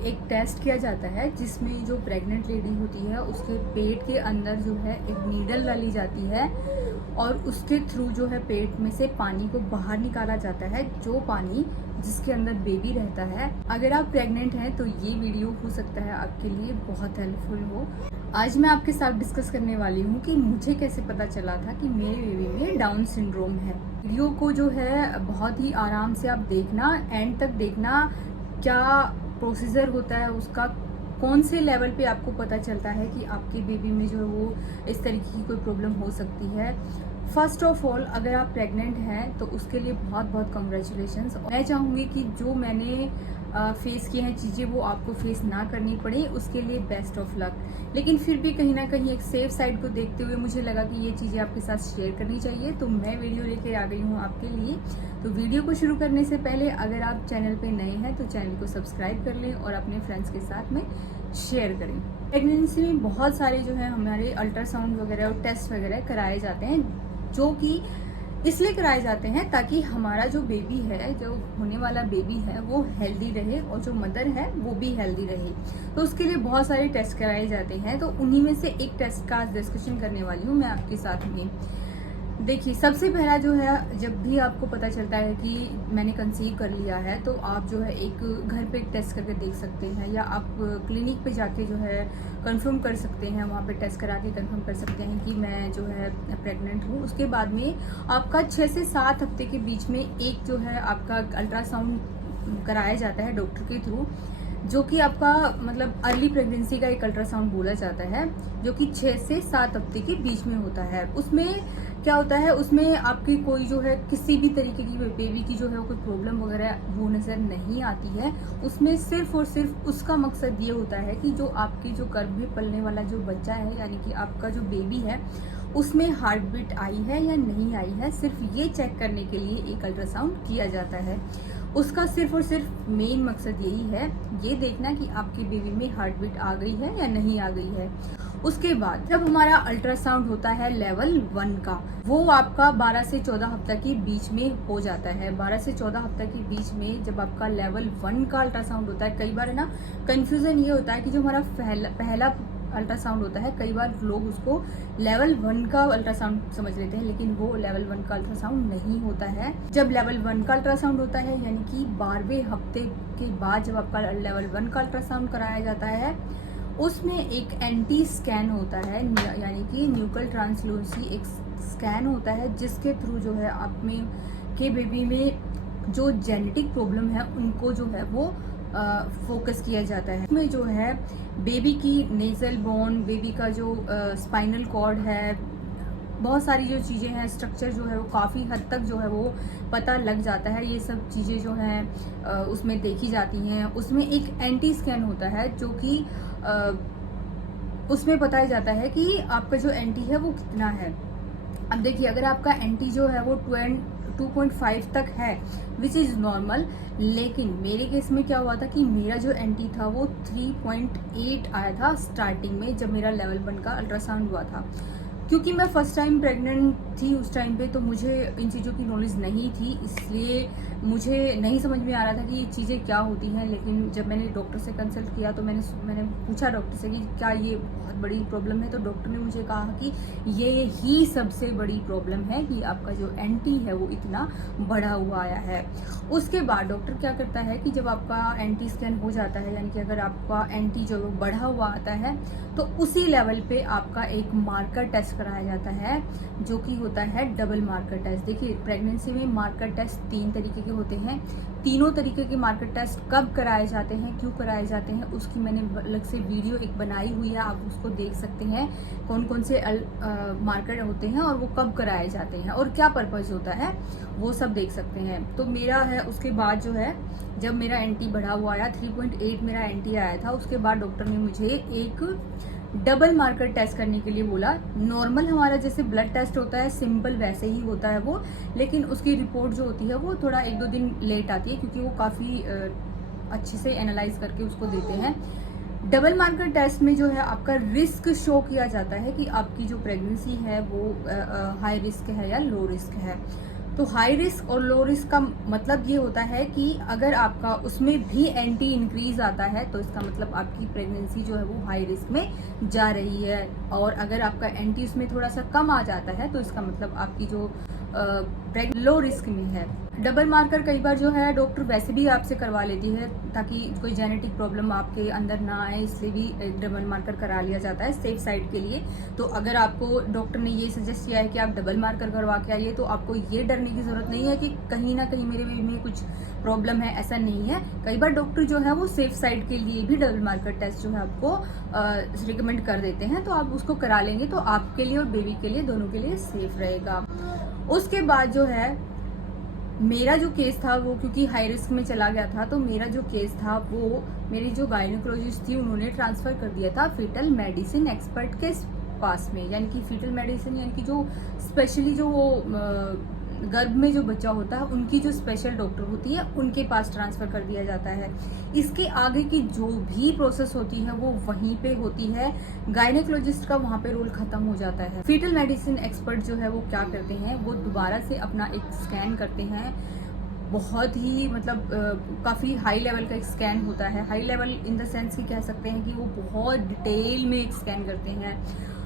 एक टेस्ट किया जाता है जिसमें जो प्रेग्नेंट लेडी होती है उसके पेट के अंदर जो है एक नीडल डाली जाती है और उसके थ्रू जो है पेट में से पानी को बाहर निकाला जाता है, जो पानी जिसके अंदर बेबी रहता है। अगर आप प्रेग्नेंट हैं तो ये वीडियो हो सकता है आपके लिए बहुत हेल्पफुल हो। आज मैं आपके साथ डिस्कस करने वाली हूँ कि मुझे कैसे पता चला था कि मेरे बेबी में डाउन सिंड्रोम है। वीडियो को जो है बहुत ही आराम से आप देखना, एंड तक देखना। क्या प्रोसीजर होता है उसका, कौन से लेवल पे आपको पता चलता है कि आपके बेबी में जो है वो इस तरीके की कोई प्रॉब्लम हो सकती है। फर्स्ट ऑफ ऑल, अगर आप प्रेग्नेंट हैं तो उसके लिए बहुत बहुत कंग्रेचुलेशंस। मैं चाहूँगी कि जो मैंने फेस किए हैं चीज़ें वो आपको फेस ना करनी पड़े, उसके लिए बेस्ट ऑफ लक। लेकिन फिर भी कहीं ना कहीं एक सेफ साइड को देखते हुए मुझे लगा कि ये चीज़ें आपके साथ शेयर करनी चाहिए, तो मैं वीडियो लेके आ गई हूँ आपके लिए। तो वीडियो को शुरू करने से पहले अगर आप चैनल पे नए हैं तो चैनल को सब्सक्राइब कर लें और अपने फ्रेंड्स के साथ में शेयर करें। प्रेगनेंसी में बहुत सारे जो है हमारे अल्ट्रासाउंड वगैरह और टेस्ट वगैरह कराए जाते हैं, जो कि इसलिए कराए जाते हैं ताकि हमारा जो बेबी है, जो होने वाला बेबी है, वो हेल्दी रहे और जो मदर है वो भी हेल्दी रहे। तो उसके लिए बहुत सारे टेस्ट कराए जाते हैं, तो उन्हीं में से एक टेस्ट का आज डिस्कशन करने वाली हूँ मैं आपके साथ में। देखिए, सबसे पहला जो है, जब भी आपको पता चलता है कि मैंने कंसीव कर लिया है तो आप जो है एक घर पे एक टेस्ट करके देख सकते हैं, या आप क्लिनिक पे जाके जो है कंफर्म कर सकते हैं, वहाँ पे टेस्ट करा के कंफर्म कर सकते हैं कि मैं जो है प्रेग्नेंट हूँ। उसके बाद में आपका 6 से 7 हफ्ते के बीच में एक जो है आपका अल्ट्रासाउंड कराया जाता है डॉक्टर के थ्रू, जो कि आपका मतलब अर्ली प्रेगनेंसी का एक अल्ट्रासाउंड बोला जाता है, जो कि 6 से 7 हफ्ते के बीच में होता है। उसमें क्या होता है, उसमें आपकी कोई जो है किसी भी तरीके की बेबी की जो है कोई प्रॉब्लम वगैरह वो नज़र नहीं आती है। उसमें सिर्फ और सिर्फ उसका मकसद ये होता है कि जो आपकी जो गर्भ में पलने वाला जो बच्चा है, यानी कि आपका जो बेबी है, उसमें हार्ट बीट आई है या नहीं आई है, सिर्फ ये चेक करने के लिए एक अल्ट्रासाउंड किया जाता है। उसका सिर्फ और सिर्फ मेन मकसद यही है, ये देखना कि आपके बेबी में हार्ट बीट आ गई है या नहीं आ गई है। उसके बाद जब हमारा अल्ट्रासाउंड होता है लेवल 1 का, वो आपका 12 से 14 हफ्ता के बीच में हो जाता है। 12 से 14 हफ्ता के बीच में जब आपका लेवल 1 का अल्ट्रासाउंड होता है, कई बार है ना कंफ्यूजन ये होता है कि जो हमारा पहला अल्ट्रासाउंड होता है, कई बार लोग उसको लेवल 1 का अल्ट्रासाउंड समझ लेते हैं, लेकिन वो लेवल 1 का अल्ट्रासाउंड नहीं होता है। जब लेवल 1 का अल्ट्रासाउंड होता है, यानी कि 12वें हफ्ते के बाद जब आपका लेवल 1 का अल्ट्रासाउंड कराया जाता है, उसमें एक एंटी स्कैन होता है, यानी कि न्यूक्लियर ट्रांसल्यूसी एक स्कैन होता है, जिसके थ्रू जो है आप में के बेबी में जो जेनेटिक प्रॉब्लम है उनको जो है वो फोकस किया जाता है। इसमें जो है बेबी की नेजल बोन, बेबी का जो स्पाइनल कॉर्ड है, बहुत सारी जो चीज़ें हैं, स्ट्रक्चर जो है वो काफ़ी हद तक जो है वो पता लग जाता है। ये सब चीज़ें जो हैं उसमें देखी जाती हैं। उसमें एक एंटी स्कैन होता है, जो कि उसमें बताया जाता है कि आपका जो एंटी है वो कितना है। अब देखिए, अगर आपका एंटी जो है वो 2.5 तक है, विच इज़ नॉर्मल, लेकिन मेरे केस में क्या हुआ था कि मेरा जो एंटी था वो 3.8 आया था स्टार्टिंग में, जब मेरा लेवल 1 का अल्ट्रासाउंड हुआ था। क्योंकि मैं फर्स्ट टाइम प्रेग्नेंट थी उस टाइम पे, तो मुझे इन चीज़ों की नॉलेज नहीं थी, इसलिए मुझे नहीं समझ में आ रहा था कि ये चीज़ें क्या होती हैं। लेकिन जब मैंने डॉक्टर से कंसल्ट किया तो मैंने पूछा डॉक्टर से कि क्या ये बहुत बड़ी प्रॉब्लम है, तो डॉक्टर ने मुझे कहा कि ये ही सबसे बड़ी प्रॉब्लम है कि आपका जो एंटी है वो इतना बढ़ा हुआ आया है। उसके बाद डॉक्टर क्या करता है कि जब आपका एंटी स्कैन हो जाता है, यानी कि अगर आपका एंटी जो बढ़ा हुआ आता है, तो उसी लेवल पे आपका एक मार्कर टेस्ट कराया जाता है, जो कि होता है डबल मार्कर टेस्ट। देखिए, प्रेगनेंसी में मार्कर टेस्ट 3 तरीके के होते हैं। तीनों तरीके के मार्कर टेस्ट कब कराए जाते हैं, क्यों कराए जाते हैं, उसकी मैंने अलग से वीडियो एक बनाई हुई है, आप उसको देख सकते हैं। कौन कौन से मार्कर होते हैं और वो कब कराए जाते हैं और क्या पर्पज़ होता है, वो सब देख सकते हैं। तो मेरा है, उसके बाद जो है जब मेरा एंटी बढ़ा हुआ आया, 3.8 मेरा एंटी आया था, उसके बाद डॉक्टर ने मुझे एक डबल मार्कर टेस्ट करने के लिए बोला। नॉर्मल हमारा जैसे ब्लड टेस्ट होता है, सिंपल वैसे ही होता है वो, लेकिन उसकी रिपोर्ट जो होती है वो थोड़ा 1-2 दिन लेट आती है, क्योंकि वो काफ़ी अच्छे से एनालाइज करके उसको देते हैं। डबल मार्कर टेस्ट में जो है आपका रिस्क शो किया जाता है कि आपकी जो प्रेगनेंसी है वो हाई रिस्क है या लो रिस्क है। तो हाई रिस्क और लो रिस्क का मतलब ये होता है कि अगर आपका उसमें भी एंटी इंक्रीज आता है तो इसका मतलब आपकी प्रेगनेंसी जो है वो हाई रिस्क में जा रही है, और अगर आपका एंटी उसमें थोड़ा सा कम आ जाता है तो इसका मतलब आपकी जो लो रिस्क में है। डबल मार्कर कई बार जो है डॉक्टर वैसे भी आपसे करवा लेती है ताकि कोई जेनेटिक प्रॉब्लम आपके अंदर ना आए, इसलिए भी डबल मार्कर करा लिया जाता है सेफ साइड के लिए। तो अगर आपको डॉक्टर ने ये सजेस्ट किया है कि आप डबल मार्कर करवा के आइए तो आपको ये डरने की जरूरत नहीं है कि कहीं ना कहीं मेरे बेबी में कुछ प्रॉब्लम है, ऐसा नहीं है। कई बार डॉक्टर जो है वो सेफ साइड के लिए भी डबल मार्कर टेस्ट जो है आपको रिकमेंड कर देते हैं, तो आप उसको करा लेंगे तो आपके लिए और बेबी के लिए दोनों के लिए सेफ रहेगा। उसके बाद जो है मेरा जो केस था वो क्योंकि हाई रिस्क में चला गया था, तो मेरा जो केस था वो मेरी जो गायनेकोलॉजिस्ट थी उन्होंने ट्रांसफर कर दिया था फीटल मेडिसिन एक्सपर्ट के पास में, यानी कि फीटल मेडिसिन यानी कि जो स्पेशली जो वो गर्भ में जो बच्चा होता है उनकी जो स्पेशल डॉक्टर होती है उनके पास ट्रांसफर कर दिया जाता है। इसके आगे की जो भी प्रोसेस होती है वो वहीं पे होती है, गायनेकोलॉजिस्ट का वहाँ पे रोल खत्म हो जाता है। फीटल मेडिसिन एक्सपर्ट जो है वो क्या करते हैं, वो दोबारा से अपना एक स्कैन करते हैं, बहुत ही मतलब काफ़ी हाई लेवल का एक स्कैन होता है। High level in the sense कि कह सकते हैं कि वो बहुत डिटेल में एक स्कैन करते हैं,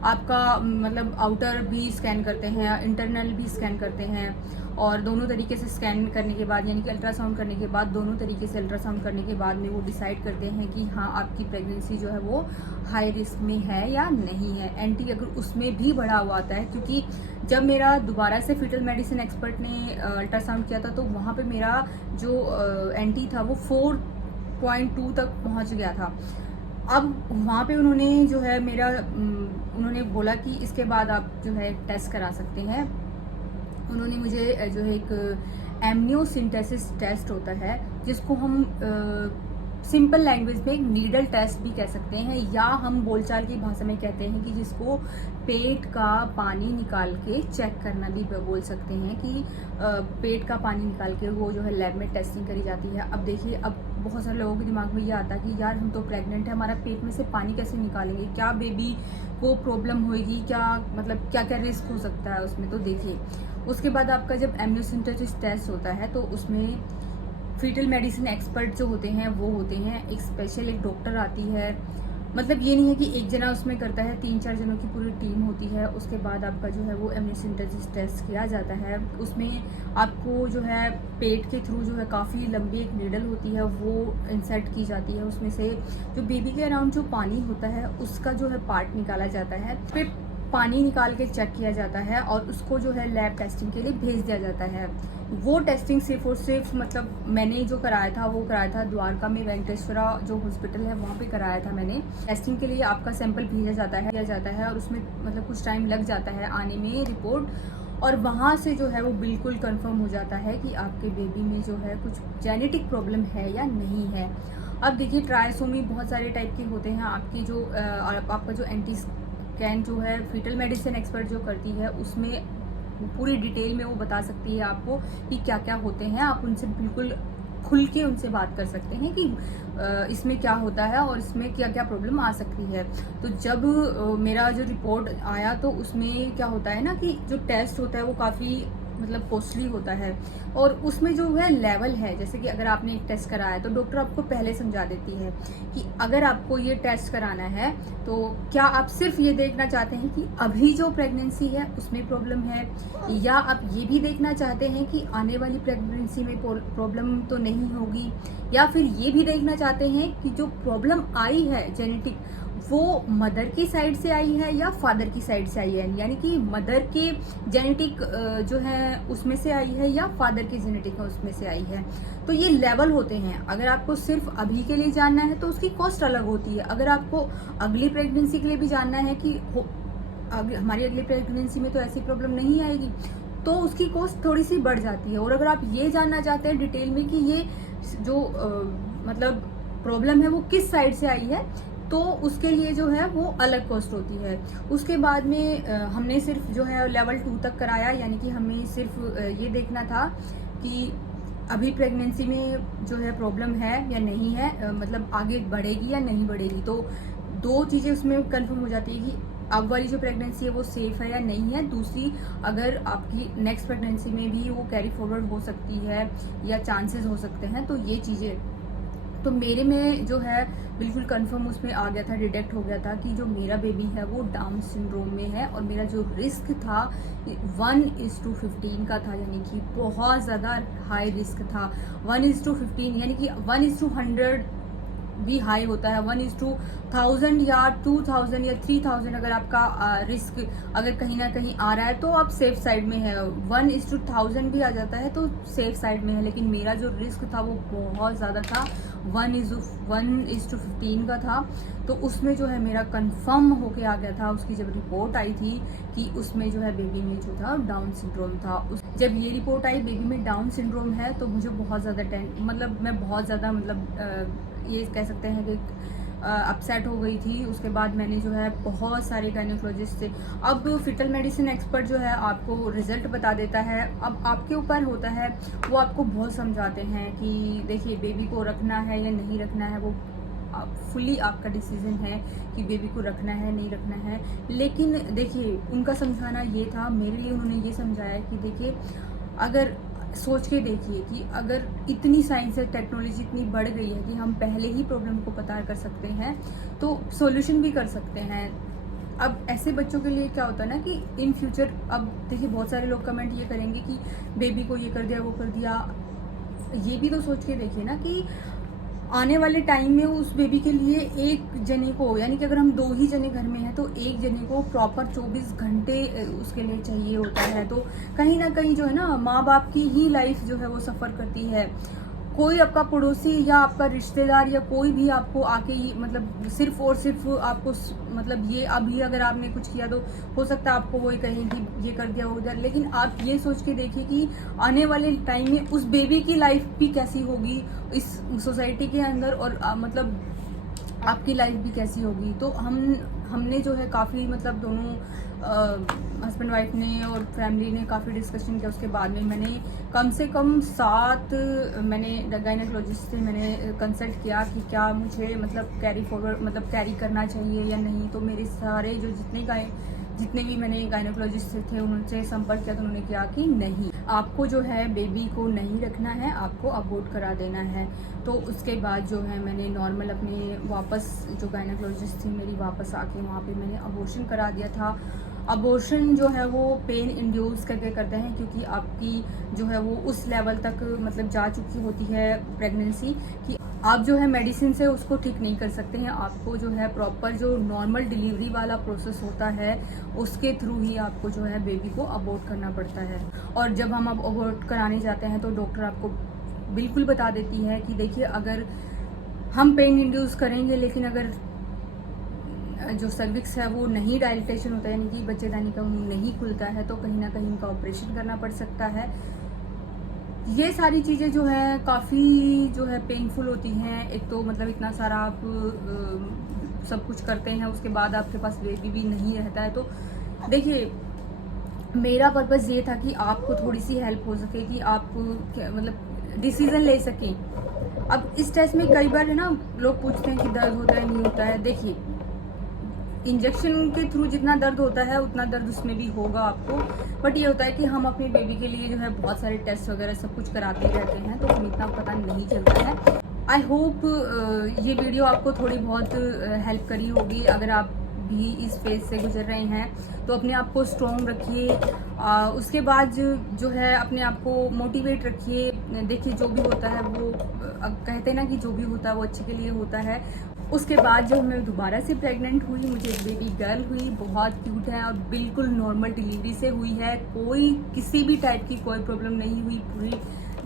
आपका मतलब आउटर भी स्कैन करते हैं, इंटरनल भी स्कैन करते हैं, और दोनों तरीके से स्कैन करने के बाद यानी कि अल्ट्रासाउंड करने के बाद, दोनों तरीके से अल्ट्रासाउंड करने के बाद में वो डिसाइड करते हैं कि हाँ आपकी प्रेगनेंसी जो है वो हाई रिस्क में है या नहीं है। एंटी अगर उसमें भी बढ़ा हुआ आता है, क्योंकि जब मेरा दोबारा से फीटल मेडिसिन एक्सपर्ट ने अल्ट्रासाउंड किया था तो वहाँ पे मेरा जो एंटी था वो 4.2 तक पहुँच गया था। अब वहाँ पे उन्होंने जो है मेरा उन्होंने बोला कि इसके बाद आप जो है टेस्ट करा सकते हैं। उन्होंने मुझे जो है एक एमनियोसिंथेसिस टेस्ट होता है जिसको हम सिंपल लैंग्वेज में नीडल टेस्ट भी कह सकते हैं, या हम बोलचाल की भाषा में कहते हैं कि जिसको पेट का पानी निकाल के चेक करना भी बोल सकते हैं कि पेट का पानी निकाल के वो जो है लैब में टेस्टिंग करी जाती है। अब देखिए, अब बहुत सारे लोगों के दिमाग में ये आता है कि यार हम तो प्रेग्नेंट है, हमारा पेट में से पानी कैसे निकालेंगे, क्या बेबी को प्रॉब्लम होएगी, क्या मतलब क्या क्या रिस्क हो सकता है उसमें। तो देखिए, उसके बाद आपका जब एमनियोसिंथेसिस टेस्ट होता है तो उसमें फीटल मेडिसिन एक्सपर्ट जो होते हैं वो होते हैं, एक स्पेशल एक डॉक्टर आती है, मतलब ये नहीं है कि एक जना उसमें करता है, 3-4 जनों की पूरी टीम होती है। उसके बाद आपका जो है वो एमनियोसिंथेसिस टेस्ट किया जाता है। उसमें आपको जो है पेट के थ्रू जो है काफ़ी लंबी एक नीडल होती है वो इंसर्ट की जाती है, उसमें से जो बेबी के अराउंड जो पानी होता है उसका जो है पार्ट निकाला जाता है, फिर पानी निकाल के चेक किया जाता है और उसको जो है लैब टेस्टिंग के लिए भेज दिया जाता है। वो टेस्टिंग सिर्फ और सिर्फ मतलब मैंने जो कराया था वो कराया था द्वारका में वेंकटेश्वरा जो हॉस्पिटल है वहाँ पे कराया था मैंने। टेस्टिंग के लिए आपका सैंपल भेजा जाता है और उसमें मतलब कुछ टाइम लग जाता है आने में रिपोर्ट, और वहाँ से जो है वो बिल्कुल कंफर्म हो जाता है कि आपके बेबी में जो है कुछ जेनेटिक प्रॉब्लम है या नहीं है। अब देखिए, ट्रायसोमी बहुत सारे टाइप के होते हैं। आपकी जो आपका जो एंटी स्कैन जो है फीटल मेडिसिन एक्सपर्ट जो करती है उसमें पूरी डिटेल में वो बता सकती है आपको कि क्या क्या होते हैं। आप उनसे बिल्कुल खुल के उनसे बात कर सकते हैं कि इसमें क्या होता है और इसमें क्या क्या प्रॉब्लम आ सकती है। तो जब मेरा जो रिपोर्ट आया तो उसमें क्या होता है ना कि जो टेस्ट होता है वो काफ़ी मतलब कॉस्टली होता है, और उसमें जो है लेवल है, जैसे कि अगर आपने एक टेस्ट कराया तो डॉक्टर आपको पहले समझा देती है कि अगर आपको ये टेस्ट कराना है तो क्या आप सिर्फ ये देखना चाहते हैं कि अभी जो प्रेगनेंसी है उसमें प्रॉब्लम है, या आप ये भी देखना चाहते हैं कि आने वाली प्रेगनेंसी में प्रॉब्लम तो नहीं होगी, या फिर ये भी देखना चाहते हैं कि जो प्रॉब्लम आई है जेनेटिक वो मदर की साइड से आई है या फादर की साइड से आई है, यानी कि मदर के जेनेटिक जो है उसमें से आई है या फादर के जेनेटिक उसमें से आई है। तो ये लेवल होते हैं। अगर आपको सिर्फ अभी के लिए जानना है तो उसकी कॉस्ट अलग होती है। अगर आपको अगली प्रेगनेंसी के लिए भी जानना है कि हमारी अगली प्रेगनेंसी में तो ऐसी प्रॉब्लम नहीं आएगी तो उसकी कॉस्ट थोड़ी सी बढ़ जाती है। और अगर आप ये जानना चाहते हैं डिटेल में कि ये जो मतलब प्रॉब्लम है वो किस साइड से आई है तो उसके लिए जो है वो अलग कॉस्ट होती है। उसके बाद में हमने सिर्फ जो है लेवल 2 तक कराया, यानी कि हमें सिर्फ ये देखना था कि अभी प्रेगनेंसी में जो है प्रॉब्लम है या नहीं है, मतलब आगे बढ़ेगी या नहीं बढ़ेगी। तो 2 चीज़ें उसमें कंफर्म हो जाती है कि अब वाली जो प्रेगनेंसी है वो सेफ है या नहीं है, दूसरी अगर आपकी नेक्स्ट प्रेगनेंसी में भी वो कैरी फॉरवर्ड हो सकती है या चांसेस हो सकते हैं, तो ये चीज़ें तो मेरे में जो है बिल्कुल कंफर्म उसमें आ गया था, डिटेक्ट हो गया था कि जो मेरा बेबी है वो डाउन सिंड्रोम में है। और मेरा जो रिस्क था 1:15 का था, यानी कि बहुत ज़्यादा हाई रिस्क था। 1:15 यानी कि 1:100 भी हाई होता है, 1:1000 या 2000 या 3000 अगर आपका रिस्क अगर कहीं ना कहीं आ रहा है तो आप सेफ साइड में है। 1:1000 भी आ जाता है तो सेफ साइड में है, लेकिन मेरा जो रिस्क था वो बहुत ज़्यादा था, 1:15 का था। तो उसमें जो है मेरा कंफर्म होके आ गया था, उसकी जब रिपोर्ट आई थी कि उसमें जो है बेबी में जो था डाउन सिंड्रोम था। जब ये रिपोर्ट आई बेबी में डाउन सिंड्रोम है तो मुझे बहुत ज़्यादा मतलब मैं बहुत ज़्यादा ये कह सकते हैं कि अपसेट हो गई थी। उसके बाद मैंने जो है बहुत सारे गायनेकोलॉजिस्ट से, अब फिटल मेडिसिन एक्सपर्ट जो है आपको रिजल्ट बता देता है, अब आपके ऊपर होता है, वो आपको बहुत समझाते हैं कि देखिए बेबी को रखना है या नहीं रखना है, वो फुली आपका डिसीजन है कि बेबी को रखना है नहीं रखना है। लेकिन देखिए उनका समझाना ये था, मेरे लिए उन्होंने ये समझाया कि देखिए अगर सोच के देखिए कि अगर इतनी साइंस है, टेक्नोलॉजी इतनी बढ़ गई है कि हम पहले ही प्रॉब्लम को पता कर सकते हैं तो सॉल्यूशन भी कर सकते हैं। अब ऐसे बच्चों के लिए क्या होता है ना कि इन फ्यूचर, अब देखिए बहुत सारे लोग कमेंट ये करेंगे कि बेबी को ये कर दिया वो कर दिया, ये भी तो सोच के देखिए ना कि आने वाले टाइम में उस बेबी के लिए एक जने को, यानी कि अगर हम 2 ही जने घर में हैं तो एक जने को प्रॉपर 24 घंटे उसके लिए चाहिए होता है। तो कहीं ना कहीं जो है ना माँ बाप की ही लाइफ जो है वो सफ़र करती है। कोई आपका पड़ोसी या आपका रिश्तेदार या कोई भी आपको आके ही मतलब सिर्फ और सिर्फ आपको मतलब ये अभी अगर आपने कुछ किया तो हो सकता है आपको वही कहें कि ये कर दिया वो उधर, लेकिन आप ये सोच के देखिए कि आने वाले टाइम में उस बेबी की लाइफ भी कैसी होगी इस सोसाइटी के अंदर, और मतलब आपकी लाइफ भी कैसी होगी। तो हमने जो है काफ़ी मतलब दोनों हस्बैंड वाइफ ने और फैमिली ने काफ़ी डिस्कशन किया। उसके बाद में मैंने कम से कम 7 मैंने गायनेकोलॉजिस्ट से मैंने कंसल्ट किया कि क्या मुझे मतलब कैरी फॉरवर्ड मतलब कैरी करना चाहिए या नहीं। तो मेरे सारे जो जितने भी मैंने गायनेकोलॉजिस्ट थे उनसे संपर्क किया तो उन्होंने किया कि नहीं, आपको जो है बेबी को नहीं रखना है, आपको अबॉर्ट करा देना है। तो उसके बाद जो है मैंने नॉर्मल अपने वापस जो गायनेकोलॉजिस्ट थी मेरी वापस आके वहाँ पे मैंने अबॉर्शन करा दिया था। अबॉर्शन जो है वो पेन इंड्यूस करके करते हैं, क्योंकि आपकी जो है वो उस लेवल तक मतलब जा चुकी होती है प्रेगनेंसी कि आप जो है मेडिसिन से उसको ठीक नहीं कर सकते हैं। आपको जो है प्रॉपर जो नॉर्मल डिलीवरी वाला प्रोसेस होता है उसके थ्रू ही आपको जो है बेबी को अबॉर्ट करना पड़ता है। और जब हम अब अबॉर्ट कराने जाते हैं तो डॉक्टर आपको बिल्कुल बता देती है कि देखिए अगर हम पेन इंड्यूस करेंगे लेकिन अगर जो सर्विक्स है वो नहीं डायलिटेशन होता है, यानी कि बच्चेदानी का मुंह नहीं खुलता है, तो कहीं ना कहीं उनका ऑपरेशन करना पड़ सकता है। ये सारी चीज़ें जो है काफ़ी जो है पेनफुल होती हैं। एक तो मतलब इतना सारा आप सब कुछ करते हैं, उसके बाद आपके पास बेबी भी नहीं रहता है। तो देखिए मेरा पर्पज़ ये था कि आपको थोड़ी सी हेल्प हो सके कि आप मतलब डिसीज़न ले सकें। अब इस टेस्ट में कई बार है ना लोग पूछते हैं कि दर्द होता है नहीं होता है। देखिए इंजेक्शन के थ्रू जितना दर्द होता है उतना दर्द उसमें भी होगा आपको, बट ये होता है कि हम अपने बेबी के लिए जो है बहुत सारे टेस्ट वगैरह सब कुछ कराते रहते हैं, तो हमें इतना पता नहीं चलता है। आई होप ये वीडियो आपको थोड़ी बहुत हेल्प करी होगी। अगर आप भी इस फेज से गुजर रहे हैं तो अपने आप को स्ट्रॉन्ग रखिए। उसके बाद जो है अपने आप को मोटिवेट रखिए। देखिए जो भी होता है वो कहते हैं ना कि जो भी होता है वो अच्छे के लिए होता है। उसके बाद जब मैं दोबारा से प्रेग्नेंट हुई, मुझे एक बेबी गर्ल हुई, बहुत क्यूट है और बिल्कुल नॉर्मल डिलीवरी से हुई है। कोई किसी भी टाइप की कोई प्रॉब्लम नहीं हुई पूरी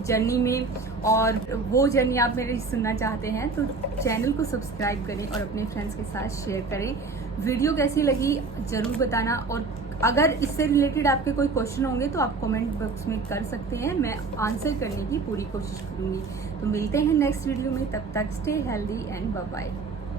जर्नी में। और वो जर्नी आप मेरी सुनना चाहते हैं तो चैनल को सब्सक्राइब करें और अपने फ्रेंड्स के साथ शेयर करें। वीडियो कैसी लगी ज़रूर बताना, और अगर इससे रिलेटेड आपके कोई क्वेश्चन होंगे तो आप कमेंट बॉक्स में कर सकते हैं, मैं आंसर करने की पूरी कोशिश करूँगी। तो मिलते हैं नेक्स्ट वीडियो में, तब तक stay healthy and bye bye.